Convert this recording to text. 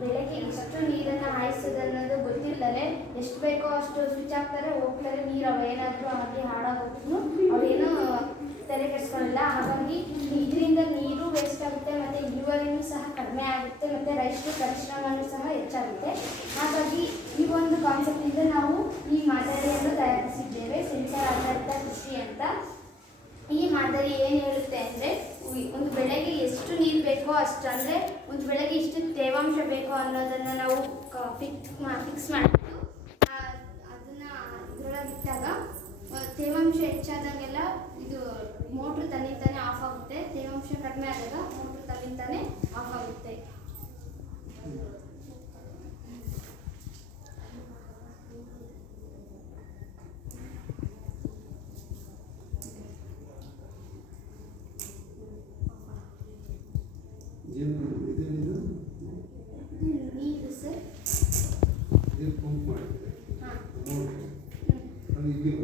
ಬೆಳೆಗೆ ಎಷ್ಟು ನೀರನ್ನು ಹಾಯಿಸೋದು ಅನ್ನೋದು ಗೊತ್ತಿಲ್ಲದೆ ಎಷ್ಟು ಬೇಕೋ ಅಷ್ಟು ಸ್ವಿಚ್ ಹಾಕ್ತಾರೆ, ಹೋಗ್ತಾರೆ, ನೀರು ಅವು ಏನಾದರೂ ಆಗಿ ಹಾಳಾಗೋದ್ರೂ ಅವ್ರೇನು ತಲೆ ಕೆಡಿಸ್ಕೊಳ್ಳಲ್ಲ. ಹಾಗಾಗಿ ಇದರಿಂದ ನೀರು ವೇಸ್ಟ್ ಆಗುತ್ತೆ ಮತ್ತು ಇಳುವರಿನೂ ಸಹ ಕಡಿಮೆ ಆಗುತ್ತೆ ಮತ್ತು ರೈತರ ಪರಿಶ್ರಮನೂ ಸಹ ಹೆಚ್ಚಾಗುತ್ತೆ. ಹಾಗಾಗಿ ಈ ಒಂದು ಕಾನ್ಸೆಪ್ಟಿಂದ ನಾವು ಈ ಮಾದರಿಯನ್ನು ತಯಾರಿಸಿದ್ದೇವೆ, ಸೆನ್ಸರ್ ಆಧಾರಿತ ಕೃಷಿ ಅಂತ. ಈ ಮಾದರಿ ಏನು ಹೇಳುತ್ತೆ ಅಂದರೆ, ಒಂದು ಬೆಳೆಗೆ ಎಷ್ಟು ನೀರು ಬೇಕೋ ಅಷ್ಟು, ಅಂದರೆ ಒಂದು ಬೆಳೆಗೆ ಇಷ್ಟು ತೇವಾಂಶ ಬೇಕೋ ಅನ್ನೋದನ್ನು ನಾವು ಫಿಕ್ಸ್ ಮಾಡಿಬಿಟ್ಟು ಅದನ್ನು ಇದರೊಳಗೆ ಇಟ್ಟಾಗ ತೇವಾಂಶ ಹೆಚ್ಚಾದಾಗೆಲ್ಲ ಇದು ಮೋಟ್ರ್ ತನ್ನಿಂತಾನೆ ಆಫ್ ಆಗುತ್ತೆ, ತೇವಾಂಶ ಕಡಿಮೆ ಆದಾಗ ಮೋಟ್ರ್ ತನ್ನಿಂತಾನೆ ಆಫ್ ಆಗುತ್ತೆ. ನೀರು ಸರ್, ಹಾಂ